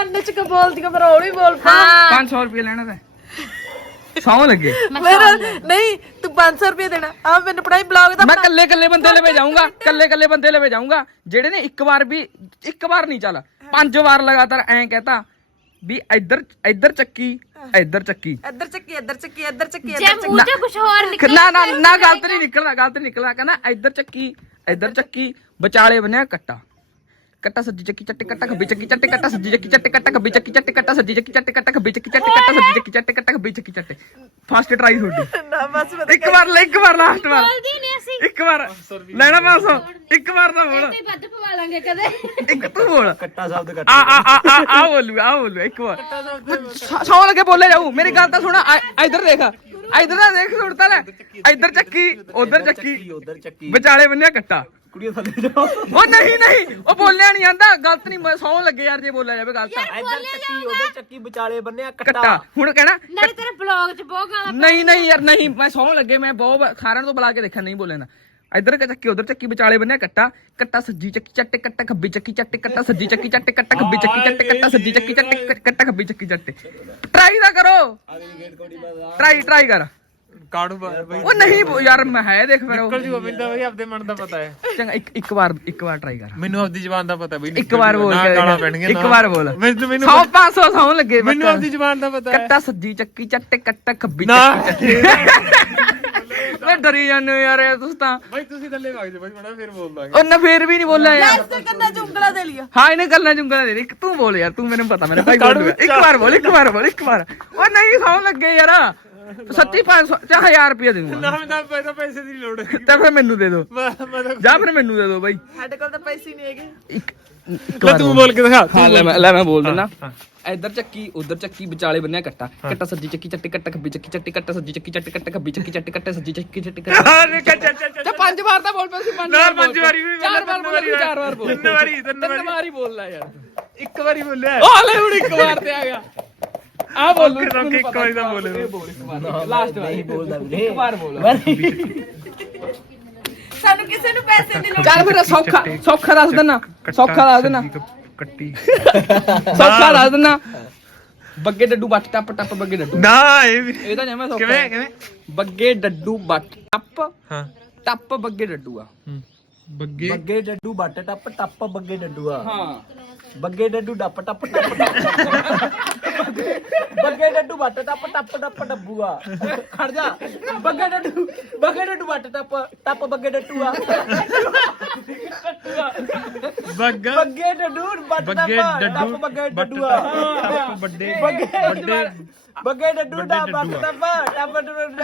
ਕੰਨ ਚ ਬੋਲਦੀ ਪਰ ਹੌਲੀ ਬੋਲ ਪਾ। 500 ਰੁਪਏ ਲੈਣਾ ਤੇ ਸੌ ਲੱਗੇ ਮੇਰਾ ਨਹੀਂ ਤੂੰ 500 ਰੁਪਏ ਦੇਣਾ ਆ ਮੈਨੂੰ ਪੜਾਈ ਬਲੌਗ ਦਾ। ਮੈਂ ਕੱਲੇ ਬੰਦੇ ਲਵੇ ਜਾਊਂਗਾ, ਕੱਲੇ ਬੰਦੇ ਲਵੇ ਜਾਊਂਗਾ ਜਿਹੜੇ ਨੇ ਇੱਕ ਵਾਰ ਨਹੀਂ ਚੱਲ 5 ਵਾਰ ਲਗਾਤਾਰ ਐਂ ਕਹਤਾ ਵੀ ਇੱਧਰ ਚੱਕੀ ਇੱਧਰ ਚੱਕੀ ਇੱਧਰ ਚੱਕੀ ਇੱਧਰ ਚੱਕੀ ਇੱਧਰ ਚੱਕੀ ਜੇ ਮੂੰਹ ਚ ਕੁਝ ਹੋਰ ਨਿਕਲ ਨਾ ਗਲਤ ਨਹੀਂ ਨਿਕਲਣਾ ਕਹਿੰਦਾ ਇੱਧਰ ਚੱਕੀ ਵਿਚਾਲੇ ਬੰਨਿਆ ਕੱਟਾ ਸੱਜੀ ਚੱਕੀ ਚੱਟੇ ਕੱਟਾ ਖੱਬੀ ਚੱਕੀ ਚੱਟੇ ਕੱਟਾ ਸੱਜੀ ਚੱਕੀ ਚੱਟੇ ਕੱਟਾ ਖੱਬੀ ਚੱਕੀ ਚੱਟੇ ਕੱਟਾ ਸੱਜੀ ਚੱਕੀ ਚੱਟੇ ਕੱਟਾ ਖੱਬੀ ਚੱਕੀ ਚੱਟੇ ਕੱਟਾ ਸੱਜੀ ਚੱਕੀ ਚੱਟੇ ਕੱਟਾ ਖੱਬੀ ਚੱਕੀ ਚੱਟੇ ਫਾਸਟ ਟਰਾਈ ਤੁਹਾਡੀ ਨਾ ਬਸ ਇੱਕ ਵਾਰ ਲਾਸਟ ਵਾਰ ਬੋਲਦੀ ਨਹੀਂ ਅਸੀਂ ਇੱਕ ਵਾਰ ਲੈਣਾ 500 ਇੱਕ ਵਾਰ ਤਾਂ ਬੋਲ ਤੇ ਵੱਧ ਪਵਾ ਲਾਂਗੇ ਕਦੇ ਇੱਕ ਤੂੰ ਬੋਲ ਕੱਟਾ ਸ਼ਬਦ ਕੱਟ ਆ ਬੋਲੂ ਇੱਕ ਵਾਰ 100 ਲੱਗੇ ਬੋਲੇ ਜਾਊ ਮੇਰੀ ਗੱਲ ਤਾਂ ਸੁਣਾ ਇੱਧਰ ਦੇਖ ਸੁਣਤਾ ਲੈ ਇੱਧਰ ਚੱਕੀ ਉਧਰ ਚੱਕੀ ਵਿਚਾਲੇ ਬੰਨਿਆ ਕੱਟਾ ਕੁੜੀਆਂ ਥੱਲੇ ਜਾਓ ਉਹ ਨਹੀਂ ਉਹ ਬੋਲਿਆ ਨਹੀਂ ਆਂਦਾ ਗਲਤ ਨਹੀਂ 100 ਲੱਗੇ ਯਾਰ ਜੇ ਬੋਲਿਆ ਜਾਵੇ ਗਲਤ ਇੱਧਰ ਚੱਕੀ ਉਧਰ ਚੱਕੀ ਵਿਚਾਲੇ ਬੰਨਿਆ ਕੱਟਾ ਹੁਣ ਕਹਿਣਾ ਨਾਲੇ ਤੇਰੇ ਬਲੌਗ ਚ ਬਹੁਤ ਗਾਲਾਂ ਨਹੀਂ ਯਾਰ ਨਹੀਂ ਮੈਂ 100 ਲੱਗੇ ਮੈਂ ਬਹੁਤ ਖਾਰਨ ਤੋਂ ਬੁਲਾ ਕੇ ਦੇਖਿਆ ਨਹੀਂ ਬੋਲੇ ਨਾ ਇੱਧਰ ਚੱਕੀ ਉਧਰ ਚੱਕੀ ਵਿਚਾਲੇ ਬੰਨਿਆ ਕੱਟਾ ਸੱਜੀ ਚੱਕੀ ਚੱਟੇ ਕੱਟਾ ਖੱਬੀ ਚੱਕੀ ਚੱਟੇ ਕੱਟਾ ਸੱਜੀ ਚੱਕੀ ਚੱਟੇ ਕੱਟਾ ਖੱਬੀ ਚੱਕੀ ਚੱਟੇ ਕੱਟਾ ਸੱਜੀ ਚੱਕੀ ਚੱਟੇ ਕੱਟਾ ਖੱਬੀ ਚੱਕੀ ਚੱਟੇ ਟਰਾਈ ਦਾ ਕਰੋ ਟਰਾਈ ਕਰ ਕਾੜੂ ਬਈ ਉਹ ਨਹੀਂ ਯਾਰ ਮੈਂ ਹੈ ਦੇਖ ਫਿਰ ਨਿਕਲ ਜੂਗਾ ਮੈਨੂੰ ਬਈ ਆਪਦੇ ਮਨ ਦਾ ਪਤਾ ਹੈ। ਚੰਗਾ ਇੱਕ ਵਾਰ ਟਰਾਈ ਕਰ ਮੈਨੂੰ ਆਪਦੀ ਜ਼ੁਬਾਨ ਦਾ ਪਤਾ ਬਈ ਇੱਕ ਵਾਰ ਬੋਲ ਕੇ ਗਾਲਾਂ ਪੈਣਗੀਆਂ ਇੱਕ ਵਾਰ ਬੋਲ ਮੈਨੂੰ 100 500 100 ਲੱਗੇ ਮੈਨੂੰ ਆਪਦੀ ਜ਼ੁਬਾਨ ਦਾ ਪਤਾ ਹੈ। ਕੱਟਾ ਸੱਜੀ ਚੱਕੀ ਚੱਟੇ ਕੱਟਾ ਖੱਬੀ ਨਾ। ਚੱਕੀ ਮੈਂ ਡਰੀ ਜਾਂਦੇ ਯਾਰ ਤੁਸੀਂ ਤਾਂ ਬਈ ਤੁਸੀਂ ਥੱਲੇ ਵਗ ਜਾ ਬਈ ਮੈਂ ਫਿਰ ਬੋਲ ਦਾਂਗੇ ਉਹਨੇ ਫੇਰ ਵੀ ਨਹੀਂ ਬੋਲਿਆ ਯਾਰ ਤੇ ਕੰਨਾਂ ਚ ਉਂਗਲਾਂ ਦੇ ਲਿਆ। ਹਾਂ ਇਹਨੇ ਗੱਲਾਂ ਜੁੰਗਲਾਂ ਦੇ ਇੱਕ ਤੂੰ ਬੋਲ ਯਾਰ ਤੂੰ ਮੈਨੂੰ ਪਤਾ ਮੇਰੇ ਭਾਈ ਬੋਲ ਇੱਕ ਵਾਰ ਬੋਲ ਉਹ ਨਹੀਂ 100 ਲੱਗੇ ਯਾਰ ਸੱਚੀ 500 ਜਾਂ 1000 ਰੁਪਏ ਦੇ ਦੂੰਗਾ ਨਾ ਮੈਂ ਪੈਸੇ ਦੀ ਲੋੜ ਹੈ ਤੇ ਫਿਰ ਮੈਨੂੰ ਦੇ ਦਿਓ ਮੈਂ ਤਾਂ ਜਾਂ ਫਿਰ ਮੈਨੂੰ ਦੇ ਦਿਓ ਬਾਈ ਸਾਡੇ ਕੋਲ ਤਾਂ ਪੈਸੇ ਨਹੀਂ ਹੈਗੇ। ਇੱਕ ਲੈ ਤੂੰ ਬੋਲ ਕੇ ਦਿਖਾ ਹਾਂ ਲੈ ਮੈਂ ਬੋਲ ਦਿੰਦਾ ਇੱਧਰ ਚੱਕੀ ਉਧਰ ਚੱਕੀ ਵਿਚਾਲੇ ਬੰਨਿਆ ਕੱਟਾ ਸੱਜੀ ਚੱਕੀ ਚੱਟੇ ਕੱਟਾ ਖੱਬੀ ਚੱਕੀ ਚੱਟੇ ਕੱਟਾ ਸੱਜੀ ਚੱਕੀ ਚੱਟੇ ਕੱਟਾ ਖੱਬੀ ਚੱਕੀ ਚੱਟੇ ਕੱਟਾ ਸੱਜੀ ਚੱਕੀ ਚੱਟੇ ਕੱਟਾ 5 ਵਾਰ ਤਾਂ ਬੋਲ ਪਿਆ ਸੀ 5 ਵਾਰੀ ਵੀ 4 ਵਾਰ ਬੋਲ 4 ਵਾਰ ਬੋਲ 3 ਵਾਰ ਹੀ ਬੋਲਣਾ ਯਾਰ ਇੱਕ ਵਾਰੀ ਬੋਲਿਆ ਉਹ ਹਲੇ ਹੁਣ ਇੱਕ ਵਾਰ ਤੇ ਆ ਗਿਆ ਆ ਬੋਲੂ ਇੱਕ ਵਾਰੀ ਤਾਂ ਬੋਲੇ ਲਾਸਟ ਵਾਰ ਬੋਲਦਾ ਵੀਰੇ ਇੱਕ ਵਾਰ ਬੋਲ ਸਾਨੂੰ ਕਿਸੇ ਨੂੰ ਪੈਸੇ ਦੀ ਲੋੜ। ਚੱਲ ਫਿਰ ਸੌਖਾ ਦੱਸ ਦੇਣਾ ਕੱਟੀ ਸੌਖਾ ਦੱਸ ਦੇਣਾ ਬੱਗੇ ਡੱਡੂ ਬੱਟ ਟੱਪ ਬੱਗੇ ਡੱਡੂ ਨਾ ਇਹ ਵੀ ਇਹ ਤਾਂ ਜਿਵੇਂ ਸੌਖਾ ਕਿਵੇਂ ਬੱਗੇ ਡੱਡੂ ਬੱਟ ਹਾਂ ਟੱਪ ਬੱਗੇ ਡੱਡੂ ਆ ਬੱਗੇ ਬੱਗੇ ਡੱਡੂ ਬੱਟ ਟੱਪ ਬੱਗੇ ਡੱਡੂ ਆ ਹਾਂ ਬੱਗੇ ਡੱਡੂ ਟੱਪ ਬੱਗੇ ਡੱਡੂ ਬੱਟ ਟੱਪ ਡੱਬੂ ਆ ਖੜ ਜਾ ਬੱਗੇ ਡੱਡੂ ਬੱਟ ਟੱਪ ਬੱਗੇ ਡੱਟੂ ਆ ਬੱਗੇ ਡੱਡੂ ਬੱਟ ਟੱਪ ਬੱਗੇ ਡੱਡੂ ਆ ਵੱਡੇ ਬੱਗੇ ਡੱਡੂ ਟੱਪ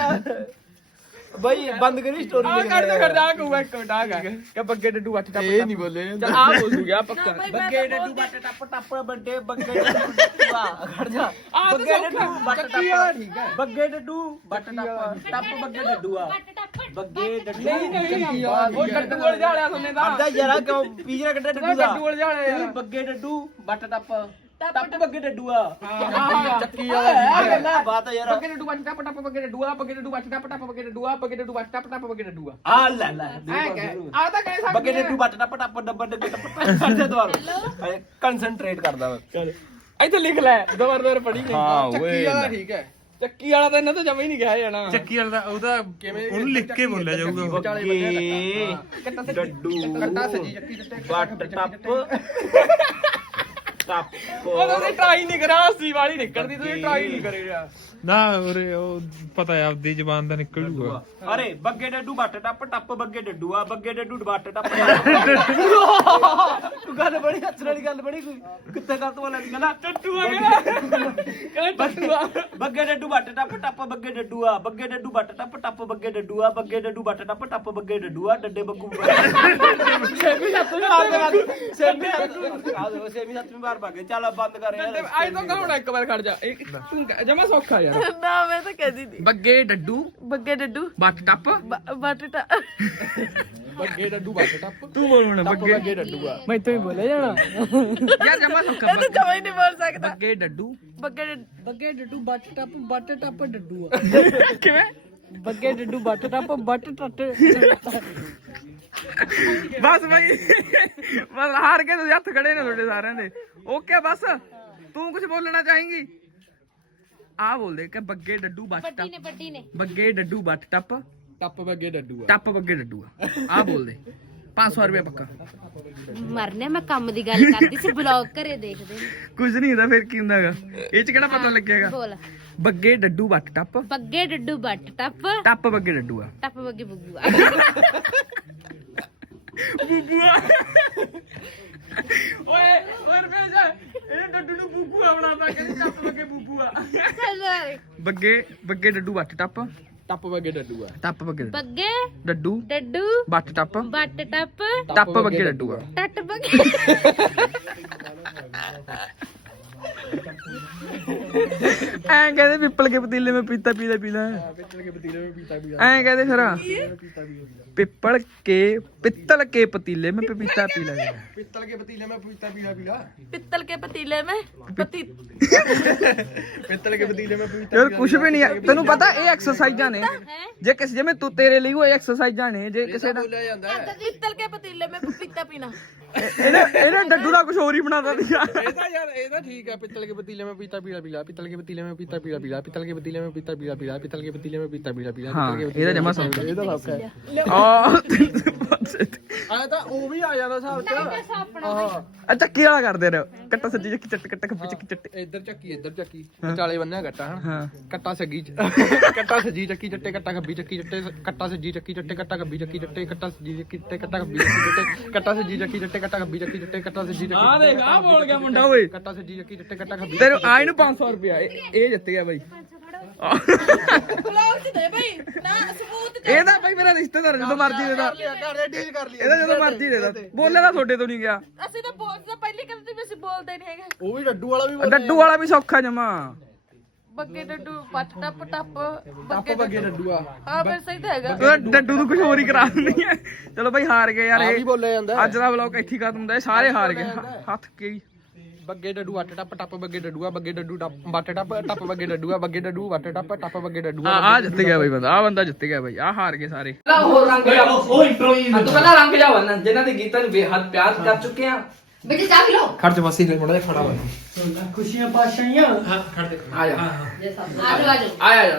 ਬਈ ਬੰਦ ਕਰੀ ਸਟੋਰੀ ਕਰ ਜਾ ਕਹੂਗਾ ਇੱਕ ਮਿੰਟ ਆ ਕਿ ਬੱਗੇ ਡੱਡੂ ਬੱਟ ਟੱਪ ਇਹ ਨਹੀਂ ਬੋਲੇ ਚੱਲ ਆ ਬੋਲ ਗਿਆ ਪੱਕਾ ਬੱਗੇ ਡੱਡੂ ਬੱਟ ਟੱਪ ਵੱਡੇ ਬੱਗੇ ਡੱਡੂ ਆ ਖੜ ਜਾ ਬੱਗੇ ਡੱਡੂ ਬੱਟ ਟੱਪ ਬੱਗੇ ਡੱਡੂ ਬੱਟ ਟੱਪ ਬੱਗੇ ਡੱਡੂ ਆ ਬੱਗੇ ਡੱਡੂ ਨਹੀਂ ਉਹ ਡੱਡੂ ਵਾਲ ਜਾਲਿਆ ਸੁਣਨੇ ਦਾ ਅੱਧਾ ਯਾਰਾ ਕਿਉਂ ਪੀਜਰਾ ਕੱਢਿਆ ਡੱਡੂ ਦਾ ਡੱਡੂ ਵਾਲ ਜਾਲਿਆ ਯਾਰ ਬੱਗੇ ਡੱਡੂ ਬੱਟ ਟੱਪ ਬੱਗੇ ਡੱਡੂ ਆ ਚੱਕੀ ਬਾਤ ਆ ਯਾਰ ਬੱਗੇ ਡੱਡੂ ਬੱਟ ਟੱਪ ਬੱਗੇ ਡੱਡੂ ਆ ਬੱਗੇ ਡੱਡੂ ਬੱਟ ਟੱਪ ਬੱਗੇ ਡੱਡੂ ਆ ਬੱਗੇ ਡੱਡੂ ਬੱਟ ਟੱਪ ਬੱਗੇ ਡੱਡੂ ਆ ਆ ਲੈ ਆ ਤਾਂ ਕਹਿ ਸਕਦੇ ਬੱਗੇ ਡੱਡੂ ਬੱਟ ਟੱਪ ਸਾਡੇ ਦੁਆਰਾ ਕਨਸੈਂਟਰੇਟ ਕਰਦਾ ਵਾ ਇੱਥੇ ਲਿਖ ਲੈ ਦੁਬਾਰਾ ਪੜੀ ਨਹੀਂ ਹਾਂ, ਚੱਕੀ ਓਏ। ਵਾਲਾ ਠੀਕ ਹੈ ਚੱਕੀ ਵਾਲਾ ਤਾਂ ਇਹਨਾਂ ਤੋਂ ਜਮਾ ਹੀ ਨਹੀਂ ਕਿਹਾ ਜਾਣਾ ਚੱਕੀ ਵਾਲਾ ਉਹਦਾ ਉਹਨੂੰ ਲਿਖ ਕੇ ਬੋਲਿਆ ਜਾਊਗਾ ਬੱਗੇ ਡੱਡੂ ਕੱਟਾ ਸੱਜੀ ਚੱਕੀ ਚੱਟੇ ਬੱਟ ਟੱਪ ਉਹ ਤੁਸੀਂ ਟਰਾਈ ਨਹੀਂ ਕਰਾ ਸੀ ਵਾਲੀ ਨਿਕਲਦੀ ਤੁਸੀਂ ਟਰਾਈ ਨਹੀਂ ਕਰੇਗਾ ਨਾ ਉਰੇ ਉਹ ਪਤਾ ਹੈ ਆਪਦੀ ਜ਼ਬਾਨ ਦਾ ਨਿਕਲ ਜੂਗਾ ਅਰੇ ਬੱਗੇ ਡੱਡੂ ਬੱਟ ਟੱਪ ਬੱਗੇ ਡੱਡੂ ਆ ਬੱਗੇ ਡੱਡੂ ਬੱਟ ਟੱਪ ਤੂੰ ਗੱਲ ਬੜੀ ਹੱਸਣ ਵਾਲੀ ਗੱਲ ਬੜੀ ਕੋਈ ਕਿੱਥੇ ਗੱਲ ਤੋਂ ਲੱਗੀ ਨਾ ਟੱਟੂ ਆ ਗਿਆ ਕਹਿੰਦਾ ਟੱਟੂ ਆ ਬੱਗੇ ਡੱਡੂ ਬੱਟ ਟੱਪ ਬੱਗੇ ਡੱਡੂ ਆ ਬੱਗੇ ਡੱਡੂ ਬੱਟ ਟੱਪ ਬੱਗੇ ਡੱਡੂ ਆ ਬੱਗੇ ਡੱਡੂ ਬੱਟ ਟੱਪ ਬੱਗੇ ਡੱਡੂ ਆ ਡੱਡੇ ਬੱਗੂ ਸੇਮੀ ਸੱਤ ਵਾਰ ਭਾਗੇ ਚੱਲ ਬੰਦ ਕਰ ਯਾਰ ਆਈ ਤਾਂ ਕਹਣਾ ਇੱਕ ਵਾਰ ਖੜ ਜਾ ਤੂੰ ਜਮਾ ਸੌਖਾ ਯਾਰ ਨਾ ਮੈਂ ਤਾਂ ਕਹਦੀ ਨਹੀਂ। ਬੱਗੇ ਡੱਡੂ ਬੱਗੇ ਡੱਡੂ ਬੱਟ ਟੱਪ ਬੱਟ ਬੱਗੇ ਡੱਡੂ ਬੱਟ ਟੱਪ ਤੂੰ ਬੋਲਣਾ ਬੱਗੇ ਡੱਡੂ ਆ ਮੈਂ ਤਾਂ ਹੀ ਬੋਲੇ ਜਾਣਾ ਯਾਰ ਜਮਾ ਸੌਖਾ ਇਹ ਤਾਂ ਜਮਾ ਹੀ ਨਹੀਂ ਬੋਲ ਸਕਦਾ। ਬੱਗੇ ਡੱਡੂ ਬੱਗੇ ਡੱਡੂ ਬੱਟ ਟੱਪ ਡੱਡੂ ਆ ਕਿਵੇਂ ਬੱਗੇ ਡੱਡੂ ਬੱਟ ਟੱਪ ਬੱਟ ਟੱਟ ਬਸ ਭਾਈ ਬਸ ਹਾਰ ਕੇ ਤੁਸੀਂ ਹੱਥ ਖੜੇ ਨੇ ਤੁਹਾਡੇ ਸਾਰਿਆਂ ਦੇ ਓਕੇ ਬਸ ਤੂੰ ਕੁਝ ਬੋਲਣਾ ਚਾਹੇਂਗੀ? ਆ ਬੋਲ ਦੇ ਕਿ ਬੱਗੇ ਡੱਡੂ ਬੱਟ ਪੱਟੀ ਨੇ ਟੱਪ ਪੱਟੀ ਨੇ ਬੱਗੇ ਡੱਡੂ ਬੱਟ ਟੱਪ ਟੱਪ ਬੱਗੇ ਡੱਡੂ ਆ ਟੱਪ ਬੱਗੇ ਡੱਡੂ ਆ ਬੋਲ ਦੇ 500 ਰੁਪਏ ਪੱਕਾ ਮਰਨੇ ਮੈਂ ਕੰਮ ਦੀ ਗੱਲ ਕਰਦੀ ਸੀ ਬਲੌਗ ਘਰੇ ਦੇਖਦੇ ਨੇ। ਕੁਝ ਨਹੀਂ ਹੁੰਦਾ ਫਿਰ ਕੀ ਹੁੰਦਾਗਾ ਇਹ ਚ ਕਿਹੜਾ ਪਤਾ ਲੱਗੇਗਾ ਬੋਲ ਬੱਗੇ ਡੱਡੂ ਬੱਟ ਟੱਪ ਬੱਗੇ ਡੱਡੂ ਬੱਟ ਟੱਪ ਟੱਪ ਬੱਗੇ ਡੱਡੂ ਆ ਟੱਪ ਬੱਗੇ ਬੁੱਗੂ ਬੂਬੂਆ ਓਏ ਰਮੇਸ਼ ਇਹ ਡੱਡੂ ਨੂੰ ਬੂਬੂਆ ਬਣਾਤਾ ਕਹਿੰਦੇ ਟੱਪ ਬੱਗੇ ਬੂਬੂਆ ਬੱਗੇ ਡੱਡੂ ਬੱਟ ਟੱਪ ਟੱਪ ਬੱਗੇ ਡੱਡੂ ਆ ਟੱਪ ਬੱਗੇ ਬੱਗੇ ਡੱਡੂ ਡੱਡੂ ਬੱਟ ਟੱਪ ਬੱਟ ਟੱਪ ਟੱਪ ਬੱਗੇ ਡੱਡੂ ਆ ਟੱਟ ਬੱਗੇ ਐਂ ਕਹਿੰਦੇ ਪਿੱਪਲ ਕੇ ਪਤੀਲੇ ਮੈਂ ਪੀਤਾ ਪੀਲਾ ਪਿੱਤਲ ਕੇ ਪਤੀਲੇ ਵਿੱਚ ਪੀਤਾ ਵੀ ਐਂ ਕਹਿੰਦੇ ਫਿਰ ਪਿੱਤਲ ਕੇ ਪਤੀਲੇ में पपीता पी लगा ਪਿੱਤਲ ਕੇ ਪਤੀਲੇ ਵਿੱਚ ਪੀਤਾ ਪੀਲਾ पित्तल के पतीले में ਪਿੱਤਲ ਕੇ ਪਤੀਲੇ ਵਿੱਚ ਪੀਤਾ ਯਾਰ ਕੁਝ ਵੀ ਨਹੀਂ ਤੈਨੂੰ ਪਤਾ ਇਹ ਐਕਸਰਸਾਈਜ਼ਾਂ ਨੇ ਜੇ ਕਿਸੇ ਜਿਵੇਂ ਤੂੰ ਤੇਰੇ ਲਈ ਉਹ ਐਕਸਰਸਾਈਜ਼ਾਂ ਨੇ ਜੇ ਕਿਸੇ ਦਾ ਬੋਲਿਆ ਜਾਂਦਾ ਹੈ पित्तल के पतीले में पपीता पीना ਇਹਨੇ ਡੱਡੂ ਦਾ ਕੁਝ ਹੋਰ ਹੀ ਬਣਾਤਾ ਸੀਗਾ ਇਹਦਾ ਯਾਰ ਇਹਦਾ ਠੀਕ ਹੈ ਪਿੱਤਲ ਕੇ ਪਤੀਲੇ ਵਿੱਚ ਪੀਤਾ ਪੀਲਾ ਪਿੱਤਲ ਕੇ ਪਤੀਲੇ ਵਿੱਚ ਪੀਤਾ ਪੀਲਾ ਪਿੱਤਲ ਕੇ ਪਤੀਲੇ ਵਿੱਚ ਪੀਤਾ ਪੀਲਾ ਪਿੱਤਲ ਕੇ ਪਤੀਲੇ ਵਿੱਚ ਪੀਤਾ ਪੀਲਾ ਹਾਂ ਇਹਦਾ ਜਮਾ ਸਮਝ ਇਹਦਾ ਸੌਖਾ ਹੈ ਆ ਤਾਂ ਉਹ ਵੀ ਆ ਜਾਂਦਾ ਹਿਸਾਬ ਚ ਆ ਚੱਕੀ ਵਾਲਾ ਕਰਦੇ ਰਹੋ ਕੱਟਾ ਸੱਜੀ ਚੱਕੀ ਚੱਟ ਕੱਟਾ ਖੱਬੀ ਚੱਕੀ ਚੱਟ ਇੱਧਰ ਚੱਕੀ ਵਿਚਾਲੇ ਬੰਨਿਆ ਕੱਟਾ ਹਨ ਹਾਂ ਕੱਟਾ ਸੱਗੀ ਕੱਟਾ ਸੱਜੀ ਚੱਕੀ ਚੱਟੇ ਕੱਟਾ ਖੱਬੀ ਚੱਕੀ ਚੱਟੇ ਕੱਟਾ ਸੱਜੀ ਚੱਕੀ ਚੱਟੇ ਕੱਟਾ ਖੱਬੀ ਚੱਕੀ ਚੱਟੇ ਕੱਟਾ ਸੱਜੀ ਚੱਕੀ ਚੱਟੇ ਕੱਟਾ ਖੱਬੀ ਚੱਕੀ ਚੱਟੇ ਕੱਟਾ ਸੱਜੀ ਚੱਕੀ ਚੱਟੇ ਕੱਟਾ ਖੱਬੀ ਚੱਕੀ ਚੱਟੇ ਕੱਟਾ ਸੱਜੀ ਚੱਕੀ ਆ ਦੇਖ ਆ ਬੋਲ ਗਿਆ ਮੁੰਡਾ ਓਏ ਕੱਟਾ ਸੱਜੀ ਚੱਕੀ ਚੱਟੇ ਕੱਟਾ ਖੱਬੀ ਤੇਰੇ ਆ ਇਹਨੂੰ 500 ਰੁਪਿਆ ਇਹ ਜਿੱਤ ਗਿਆ ਬਾਈ ब्लॉग च दे भाई ना सबूत ਇਹਦਾ ਬਾਈ ਮੇਰਾ ਰਿਸ਼ਤੇਦਾਰ ਜਦੋਂ ਮਰਜ਼ੀ ਦੇਦਾ ਘਰੇ ਡੀਲ ਕਰ ਲਈ ਇਹਦਾ ਜਦੋਂ ਮਰਜ਼ੀ ਦੇਦਾ ਬੋਲੇ ਤਾਂ ਤੁਹਾਡੇ ਤੋਂ ਨਹੀਂ ਗਿਆ ਅਸੀਂ ਤਾਂ ਬੋਲਦਾ ਪਹਿਲੀ ਕਦੇ ਵੀ ਅਸੀਂ ਬੋਲਦੇ ਨਹੀਂ ਹੈਗੇ ਉਹ ਵੀ ਡੱਡੂ ਵਾਲਾ ਵੀ ਡੱਡੂ ਵਾਲਾ ਵੀ ਸੌਖਾ ਜਮਾ ਬੱਗੇ ਡੱਡੂ ਪੱਟ ਟੱਪ ਟੱਪ ਟੱਪ ਬੱਗੇ ਡੱਡੂ ਆ ਹਾਂ ਫਿਰ ਸਹੀ ਤਾਂ ਹੈਗਾ ਤੂੰ ਡੱਡੂ ਨੂੰ ਕੁਝ ਹੋਰ ਹੀ ਕਰਾ ਦਿੰਦੀ ਹੈ ਚਲੋ ਬਾਈ ਹਾਰ ਗਏ ਯਾਰ ਆ ਵੀ ਇਹ ਬੋਲਿਆ ਜਾਂਦਾ ਅੱਜ ਦਾ ਵਲੌਗ ਇੱਥੇ ਖਤਮ ਹੁੰਦਾ ਸਾਰੇ ਹਾਰ ਗਏ ਹੱਥ ਕੇ ਬੱਗੇ ਡੱਡੂ ਅੱਟ ਟੱਪ ਟੱਪ ਬੱਗੇ ਡੱਡੂ ਆ ਬੱਗੇ ਡੱਡੂ ਬੱਟ ਟੱਪ ਬੱਗੇ ਡੱਡੂ ਆ ਬੱਗੇ ਡੱਡੂ ਵੱਟ ਟੱਪ ਬੱਗੇ ਡੱਡੂ ਆ ਜਿੱਤ ਗਿਆ ਬਾਈ ਬੰਦਾ ਆ ਬੰਦਾ ਜਿੱਤ ਗਿਆ ਬਾਈ ਆ ਹਾਰ ਗਏ ਸਾਰੇ ਹੋਰ ਰੰਗ ਜਾ ਉਹ ਇੰਟਰੋ ਹੀ ਤੂੰ ਪਹਿਲਾਂ ਰੰਗ ਜਾ ਵੰਨ ਜਿਨ੍ਹਾਂ ਦੇ ਗੀਤਾਂ ਨੂੰ ਬੇਹੱਦ ਪਿਆਰ ਕਰ ਚੁੱਕੇ ਆ ਬੇਟੇ ਚਾਹ ਪੀ ਲਓ ਖੜ ਜਾ ਮਸੀ ਲੈ ਮੜਾ ਖੜਾ ਹੋਇਆ ਖੁਸ਼ੀਆਂ ਪਾਸ਼ਾਈਆਂ ਹਾਂ ਖੜ ਦੇ ਆ ਜਾ ਆਜੋ ਆਜੋ ਆਇਆ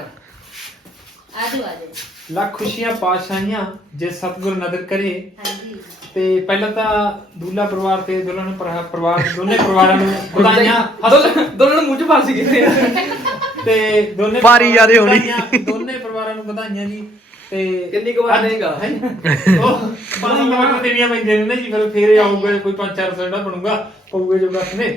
ਆਜੋ ਆਜੋ ਲੱਖ ਖੁਸ਼ੀਆਂ ਪਾਸ਼ਾਈਆਂ ਜੇ ਸਤਿਗੁਰ ਨਦਰ ਕਰੇ ਹਾਂਜੀ ਤੇ ਪਹਿਲਾਂ ਤਾਂ ਦੂਲਾ ਪਰਿਵਾਰ ਤੇ ਦੁਲਹਨ ਪਰਿਵਾਰ ਦੋਨੇ ਪਰਿਵਾਰਾਂ ਨੂੰ ਵਧਾਈਆਂ ਦੋਨਾਂ ਨੂੰ ਮੂੰਹ ਚ ਫਸ ਗਏ ਤੇ ਦੋਨੇ ਭਾਰੀ ਜ਼ਿਆਦੇ ਹੋਣੀ। ਦੋਨੇ ਪਰਿਵਾਰਾਂ ਨੂੰ ਵਧਾਈਆਂ ਜੀ ਤੇ ਕਿੰਨੀ ਕੁ ਵਾਰ ਦੇਗਾ ਉਹ ਬਾਅਦ ਦੇਣੀਆਂ ਪੈਂਦੀਆਂ ਨੇ ਨਾ ਜੀ ਫਿਰ ਆਊਗਾ ਕੋਈ 5-400 ਦਾ ਬਣੂਗਾ ਪਊਗੇ ਜੋ ਗੱਠ ਨੇ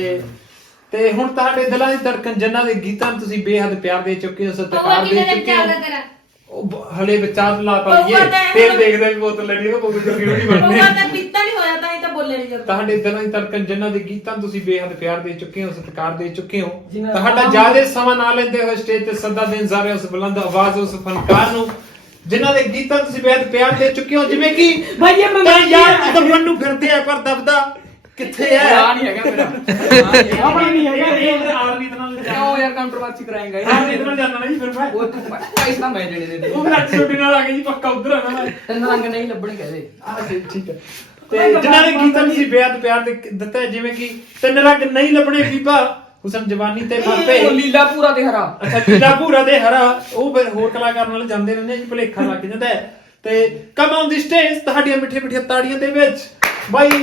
ਤੇ ਹੁਣ ਤੁਹਾਡੇ ਦਿਲਾਂ ਦੀ ਧੜਕਨ ਜਿਨ੍ਹਾਂ ਦੇ ਗੀਤਾਂ ਨੂੰ ਤੁਸੀਂ ਬੇਹੱਦ ਪਿਆਰ ਦੇ ਚੁੱਕੇ ਹੋ ਸਤਿਕਾਰ ਦੇ ਚੁੱਕੇ ਹੋ ਤੇਰਾ ਉਹ ਹਲੇ ਵਿਚਾਰ ਲਾ ਪਾਈਏ ਫਿਰ ਦੇਖਦੇ ਵੀ ਬੋਤਲ ਲੈਣੀ ਉਹ ਪਊਗੀ ਜੋਗੀ ਨਹੀਂ ਬਣਨੀ ਤਾਂ ਪੀਤਾ ਨਹੀਂ ਹੋਇਆ ਤਾਂ ਹੀ ਤਾਂ ਬੋਲੇ ਨਹੀਂ ਜਾਂਦਾ ਤੁਹਾਡੇ ਦਿਲਾਂ ਦੀ ਧੜਕਨ ਜਿਨ੍ਹਾਂ ਦੇ ਗੀਤਾਂ ਨੂੰ ਤੁਸੀਂ ਬੇਹੱਦ ਪਿਆਰ ਦੇ ਚੁੱਕੇ ਹੋ ਸਤਿਕਾਰ ਦੇ ਚੁੱਕੇ ਹੋ ਤੁਹਾਡਾ ਜ਼ਿਆਦਾ ਸਮਾਂ ਨਾ ਲੈਂਦੇ ਹੋਏ ਸਟੇਜ ਤੇ ਸਦਾ ਦੇਣ ਜਾ ਰਹੇ ਉਸ ਬੁਲੰਦ ਆਵਾਜ਼ ਉਸ ਫਨਕਾਰ ਨੂੰ ਜਿਨ੍ਹਾਂ ਦੇ ਗੀਤਾਂ ਤੁਸੀਂ ਬੇਹੱਦ ਪਿਆਰ ਦੇ ਚੁੱਕੇ ਹੋ ਜਿਵੇਂ ਕਿ ਭਾਈ ਇਹ ਯਾਰ ਦਬਣ ਨੂੰ ਫਿਰਦੇ ਆ ਪਰ ਦਬਦਾ ਕਿੱਥੇ ਹੈ ਆ ਨਹੀਂ ਹੈਗਾ ਮੇਰਾ ਆਪਣੀ ਨਹੀਂ ਹੈਗਾ ਇਹ ਆਰਮੀ ਨਾਲ ਕਿਉਂ ਯਾਰ ਕੰਟਰੋਵਰਸੀ ਕਰਾਏਗਾ ਆਰਮੀ ਨਾਲ ਜਾਣਾ ਨਹੀਂ ਫਿਰ ਮੈਂ ਉਹ ਤੂੰ ਪੈਸਾ ਮੈਂ ਦੇਣੇ ਦੇ ਉਹ ਲੱਗ ਛੋਟੀ ਨਾਲ ਆ ਗਈ ਜੀ ਪੱਕਾ ਉਧਰ ਆਣਾ ਮੈਂ ਤਿੰਨ ਰੰਗ ਨਹੀਂ ਲੱਭਣੇ ਕਹਦੇ ਠੀਕ ਹੈ ਤੇ ਜਿਨ੍ਹਾਂ ਨੇ ਗੀਤਾਂ ਨੂੰ ਤੁਸੀਂ ਬੇਹੱਦ ਪਿਆਰ ਦਿੱਤਾ ਜਿਵੇਂ ਕਿ ਤਿੰਨ ਰੰਗ ਨਹੀਂ ਲੱਭਣੇ ਬੀਬਾ ਹੁਸਨ ਜਵਾਨੀ ਤੇ ਮਾਪੇ ਉਹ ਲੀਲਾ ਪੂਰਾ ਤੇ ਹਰਾ ਅੱਛਾ ਲੀਲਾ ਭੂਰਾ ਦੇ ਹਰਾ ਉਹ ਫਿਰ ਹੋਰ ਕਲਾਕਾਰ ਨਾਲ ਜਾਂਦੇ ਰਹਿੰਦੇ ਜੀ ਭੁਲੇਖਾ ਲੱਗ ਜਾਂਦਾ ਤੇ ਕਮ ਔਨ ਦੀ ਸਟੇਜ ਤੁਹਾਡੀਆਂ ਮਿੱਠੀਆਂ ਮਿੱਠੀਆਂ ਤਾੜੀਆਂ ਦੇ ਵਿੱਚ ਬਾਈ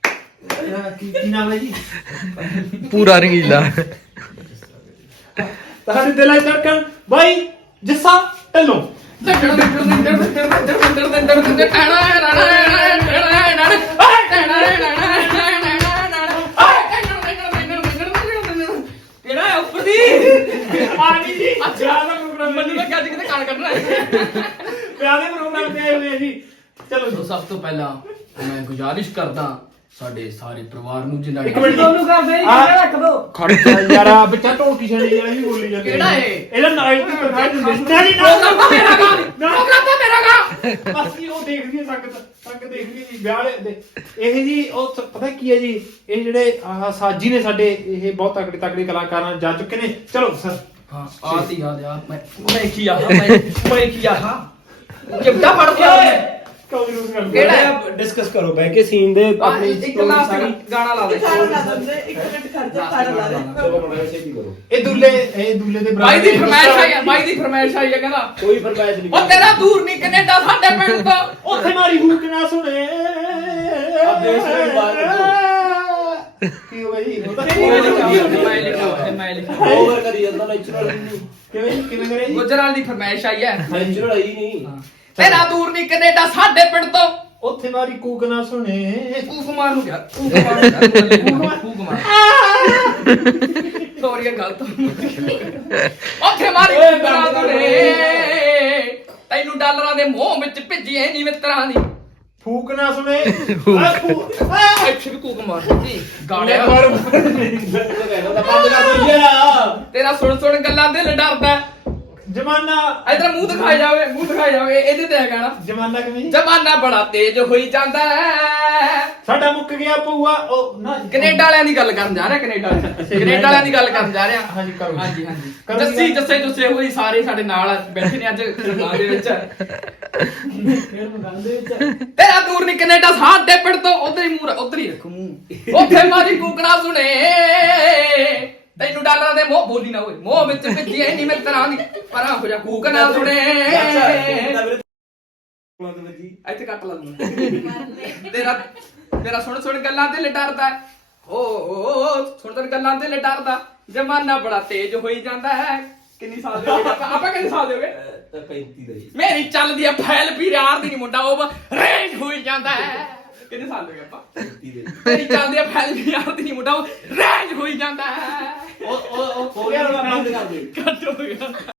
ਕੀ ਨਾਮ ਹੈ ਜੀ ਪੂਰਾ ਰੰਗੀਲਾ ਤੁਹਾਡੇ ਦਿਲਾਂ 'ਚ ਧੜਕਣ ਬਾਈ ਜੱਸਾ ਢੱਲੋਂ ਕਿਹੜਾ ਉੱਪਰ ਦੀ ਆਣੀ ਜੀ ਵਿਆਹ ਦਾ ਪ੍ਰੋਗਰਾਮ ਮੈਨੂੰ ਲੱਗਿਆ ਅੱਜ ਕਿਤੇ ਕਾਲ ਕੱਢਣਾ ਵਿਆਹ ਦੇ ਪ੍ਰੋਗਰਾਮ ਤੇ ਆਏ ਹੋਏ ਆ ਜੀ ਚਲੋ ਸੋ ਸਭ ਤੋਂ ਪਹਿਲਾਂ ਮੈਂ ਗੁਜ਼ਾਰਿਸ਼ ਕਰਦਾ ਸਾਡੇ ਸਾਰੇ ਪਰਿਵਾਰ ਨੂੰ ਜਿਨ੍ਹਾਂ ਇੱਕ ਮਿੰਟ ਦੋਨੋਂ ਕਰਦੇ ਨਹੀਂ ਕਿਹੜਾ ਰੱਖ ਦੋ ਖੜ ਜਾ ਯਾਰ ਆ ਬੱਚਾ ਢੋਲਕੀ ਛੜੀ ਵਾਲੀ ਵੀ ਬੋਲੀ ਜਾਂਦੇ ਕਿਹੜਾ ਇਹ? ਇਹਦਾ ਨਾਈਟ ਦੀ ਪ੍ਰੋਗਰਾਮ ਨਹੀਂ ਪ੍ਰੋਗਰਾਮ ਤਾਂ ਮੇਰਾ ਗਾ ਪ੍ਰੋਗਰਾਮ ਤਾਂ ਮੇਰਾ ਗਾ ਅਸੀਂ ਉਹ ਦੇਖਦੀ ਹੈ ਸੰਗਤ ਦੇਖਦੀ ਜੀ ਵਿਆਹ ਦੇ ਇਹ ਜੀ ਉਹ ਪਤਾ ਕੀ ਹੈ ਜੀ ਇਹ ਜਿਹੜੇ ਆਹ ਸਾਜੀ ਨੇ ਸਾਡੇ ਇਹ ਬਹੁਤ ਤਕੜੇ ਕਲਾਕਾਰਾਂ ਜਾ ਚੁੱਕੇ ਨੇ ਚਲੋ ਸਰ ਹਾਂ ਆਤੀ ਯਾਦ ਆ ਮੈਂ ਕੀ ਆਹਾ ਮੈਂ ਕੀ ਆਹਾ ਕਿੱਦਾਂ ਪੜ ਗਿਆ ਕਿਹੜਾ ਡਿਸਕਸ ਕਰੋ ਬਹਿ ਕੇ ਸੀਨ ਦੇ ਆਪਣੀ ਇੱਕ story ਲਾਸਟ ਸਾਰੀ। ਗਾਣਾ ਲਾ ਦੇ ਇੱਕ ਮਿੰਟ ਖੜ ਜਾ ਖੜ ਲਾ ਦੇ ਇਹ ਦੁੱਲੇ ਦੇ ਬਾਈ ਦੀ ਫਰਮਾਇਸ਼ ਆਈ ਹੈ ਬਾਈ ਦੀ ਫਰਮਾਇਸ਼ ਆਈ ਹੈ ਕਹਿੰਦਾ ਕੋਈ ਫਰਮਾਇਸ਼ ਨਹੀਂ ਉਹ ਤੇਰਾ ਦੂਰ ਨਹੀਂ ਕੈਨੇਡਾ ਸਾਡੇ ਪਿੰਡ ਤੋਂ ਉੱਥੇ ਮਾਰੀ ਹੂਕ ਨਾ ਸੁਣੇ ਆਪ ਦੇਸ਼ ਦੇ ਬਾਹਰ ਕੀ ਹੋ ਗਈ ਮੈਂ ਲਿਖਿਆ ਓਵਰ ਕਰੀ ਜਾਂਦਾ ਨੈਚੁਰਲ ਨਹੀਂ ਕਿਵੇਂ ਕਰੇ ਜੀ ਗੁਜਰਾਲ ਦੀ ਫਰਮਾਇਸ਼ ਆਈ ਹੈ ਨੈਚੁਰਲ ਆਈ ਨਹੀਂ ਤੇਰਾ ਦੂਰ ਨਹੀਂ ਕੈਨੇਡਾ ਸਾਡੇ ਪਿੰਡ ਤੋਂ ਉੱਥੇ ਮਾਰੀ ਕੂਕ ਨਾ ਸੁਣੇ ਕੁਮਾਰ ਨੂੰ ਕਿਹਾ ਕੁਮਾਰ ਸੌਰੀ ਗਲਤ ਉੱਥੇ ਮਾਰੀ ਕੁਮਾਰ ਤੋਂ ਨੇ ਤੈਨੂੰ ਡਾਲਰਾਂ ਦੇ ਮੋਹ ਵਿੱਚ ਭਿੱਜੀਏ ਨਹੀਂ ਮਿੱਤਰਾਂ ਦੀ ਫੂਕ ਨਾ ਸੁਣੇ ਇੱਥੇ ਵੀ ਕੂਕ ਮਾਰ ਜੀ ਗਾਣੇ ਕਹਿੰਦਾ ਬੰਦ ਕਰ ਦੋ ਯਾ ਤੇਰਾ ਸੁਣ ਗੱਲਾਂ ਦਿਲ ਡਰਦਾ ਜਮਾਨਾ ਇਧਰ ਮੂੰਹ ਦਿਖਾਈ ਜਾਵੇ ਇਹਦੇ ਤੇ ਹੈਗਾ ਨਾ ਜਮਾਨਾ ਕਿਵੇਂ ਜ਼ਮਾਨਾ ਬੜਾ ਤੇਜ਼ ਹੋਈ ਜਾਂਦਾ ਹੈ ਸਾਡਾ ਮੁੱਕ ਗਿਆ ਪਊਆ ਉਹ ਨਾ ਕੈਨੇਡਾ ਵਾਲਿਆਂ ਦੀ ਗੱਲ ਕਰਨ ਜਾ ਰਿਹਾ ਕੈਨੇਡਾ ਵਾਲਿਆਂ ਦੀ ਗੱਲ ਕਰਨ ਜਾ ਰਿਹਾ ਹਾਂਜੀ ਕਰੋ ਹਾਂਜੀ ਕਰੋ ਜੀ ਜੱਸੇ ਹੋਈ ਸਾਰੇ ਸਾਡੇ ਨਾਲ ਬੈਠੇ ਨੇ ਅੱਜ ਖਰਮਾਨ ਦੇ ਵਿੱਚ ਤੇਰਾ ਦੂਰ ਨਹੀਂ ਕੈਨੇਡਾ ਸਾਡੇ ਪਿੰਡ ਤੋਂ ਉਧਰ ਹੀ ਰੱਖੋ ਮੂੰਹ ਉੱਥੇ ਮਾਰੀ ਕੂਕਣਾ ਸੁਣੇ ਤੈਨੂੰ ਡਾਲਰਾਂ ਦੇ ਮੋਹ ਬੋਲੀ ਨਾ ਹੋਏ ਮੋਹ ਵਿੱਚ ਭਿੱਜੀ ਐ ਨਹੀਂ ਮਿੱਤਰਾਂ ਦੀ ਪਰਾਂ ਹੋ ਜਾ ਕੂਕ ਨਾ ਸੁਣੇ ਇੱਥੇ ਕੱਟ ਲਾ ਦੂੰ ਤੇਰਾ ਸੁਣ ਗੱਲਾਂ ਦਿਲ ਡਰਦਾ ਓ ਸੁਣ ਗੱਲਾਂ ਦਿਲ ਡਰਦਾ ਜ਼ਮਾਨਾ ਬੜਾ ਤੇਜ਼ ਹੋਈ ਜਾਂਦਾ ਹੈ ਕਿੰਨੀ ਸਾਲ ਦੇ ਹੋ ਗਏ ਆਪਾਂ ਕਿੰਨੇ ਸਾਲ ਦੇ ਹੋ ਗਏ 35 ਦਾ ਹੀ ਮੇਰੀ ਚੱਲਦੀ ਆ ਫੈਲ ਵੀ ਯਾਰ ਦੀ ਨਹੀਂ ਮੁੰਡਾ ਉਹ ਰੇਂਜ ਹੋਈ ਜਾਂਦਾ ਹੈ ਕਿੰਨੇ ਸਾਲ ਦੇ ਹੋ ਗਏ ਆਪਾਂ 35 ਦੇ ਮੇਰੀ ਚੱਲਦੀ ਆ ਫੈਲ ਵੀ ਯਾਰ ਦੀ ਨਹੀਂ ਮੁੰਡਾ ਉਹ ਰੇਂਜ ਹੋਈ ਜਾਂਦਾ ਹੈ ਉਹ ਬੰਦ ਕਰ ਦੇ ਕੱਟ ਹੋ ਗਿਆ